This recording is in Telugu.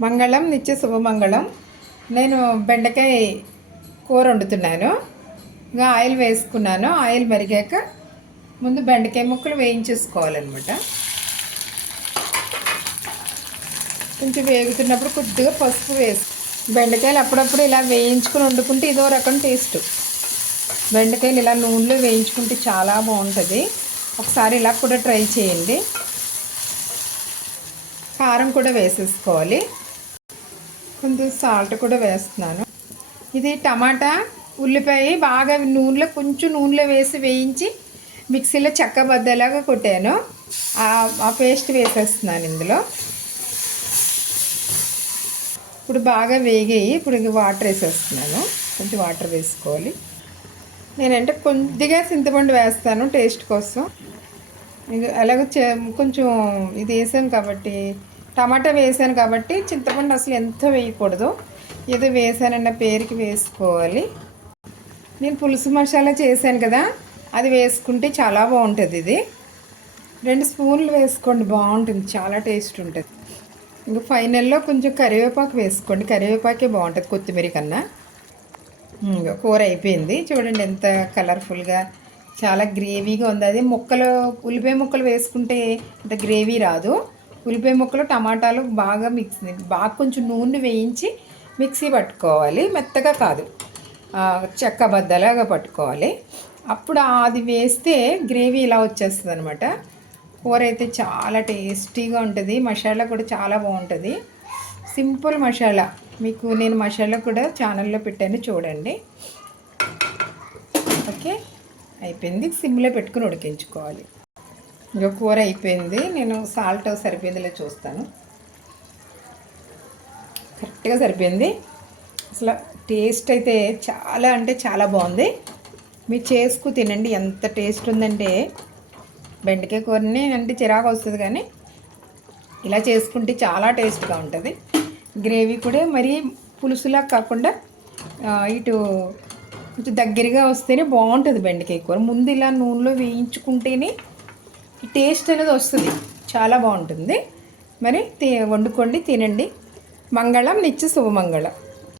మంగళం నిత్య శుభమంగళం. నేను బెండకాయ కూర వండుతున్నాను. ఇంకా ఆయిల్ వేసుకున్నాను. ఆయిల్ మరిగాక ముందు బెండకాయ ముక్కలు వేయించేసుకోవాలన్నమాట. కొంచెం వేగుతున్నప్పుడు కొద్దిగా పసుపు వేసు బెండకాయలు అప్పుడప్పుడు ఇలా వేయించుకుని వండుకుంటే ఇదో రకం టేస్ట్. బెండకాయలు ఇలా నూనెలో వేయించుకుంటే చాలా బాగుంటుంది. ఒకసారి ఇలా కూడా ట్రై చేయండి. కారం కూడా వేసేసుకోవాలి. కొంచెం సాల్ట్ కూడా వేస్తున్నాను. ఇది టమాటా ఉల్లిపాయ బాగా నూనెలో కొంచెం నూనెలో వేసి వేయించి మిక్సీలో చెక్క బద్దలాగా కొట్టాను. ఆ- ఆ పేస్ట్ వేసేస్తున్నాను ఇందులో. ఇప్పుడు బాగా వేగాయి. ఇప్పుడు ఇంక వాటర్ వేసేస్తున్నాను. కొంచెం వాటర్ వేసుకోవాలి. నేనంటే కొద్దిగా చింతపండు వేస్తాను టేస్ట్ కోసం. ఇది అలాగే చే- కొంచెం ఇది వేసాను కాబట్టి టమాటా వేసాను కాబట్టి చింతపండు అసలు ఎంత వేయకూడదు. ఏదో వేసానన్న పేరుకి వేసుకోవాలి. నేను పులుసు మసాలా చేశాను కదా అది వేసుకుంటే చాలా బాగుంటుంది ఇది. రెండు స్పూన్లు వేసుకోండి బాగుంటుంది చాలా టేస్ట్ ఉంటుంది. ఇంకా ఫైనల్లో కొంచెం కరివేపాకు వేసుకోండి కరివేపాకే బాగుంటుంది కొత్తిమీర కన్నా. ఇంకా కూర అయిపోయింది. చూడండి ఎంత కలర్ఫుల్గా చాలా గ్రేవీగా ఉంది. అది ముక్కలు ఉల్లిపాయ ముక్కలు వేసుకుంటే అంత గ్రేవీ రాదు. ఉల్లిపాయ ముక్కలు టమాటాలు బాగా మిక్స్ బాగా కొంచెం నూనె వేయించి మిక్సీ పట్టుకోవాలి. మెత్తగా కాదు. చెక్క బద్దలాగా పట్టుకోవాలి. అప్పుడు అది వేస్తే గ్రేవీ ఇలా వచ్చేస్తుంది అనమాట కూర అయితే చాలా టేస్టీగా ఉంటుంది. మసాలా కూడా చాలా బాగుంటుంది. సింపుల్ మసాలా. మీకు నేను మసాలా కూడా ఛానల్లో పెట్టాను చూడండి. ఓకే? అయిపోయింది. సిమ్లో పెట్టుకుని ఉడికించుకోవాలి. ఇంకా కూర అయిపోయింది. నేను సాల్ట్ సరిపోయిందిలే చూస్తాను. కరెక్ట్గా సరిపోయింది. అసలు టేస్ట్ అయితే చాలా అంటే చాలా బాగుంది. మీరు చేసుకు తినండి. ఎంత టేస్ట్ ఉందంటే బెండకాయ కూరని అంటే చిరాకు వస్తుంది కానీ ఇలా చేసుకుంటే చాలా టేస్ట్గా ఉంటుంది. గ్రేవీ కూడా మరీ పులుసులా కాకుండా ఇటు కొంచెం దగ్గరగా వస్తేనే బాగుంటుంది బెండకాయ కూర. ముందు ఇలా నూనెలో వేయించుకుంటేనే టేస్ట్ అనేది వస్తుంది. చాలా బాగుంటుంది. మరి తి వండుకోండి తినండి. మంగళం నిత్య శుభమంగళం.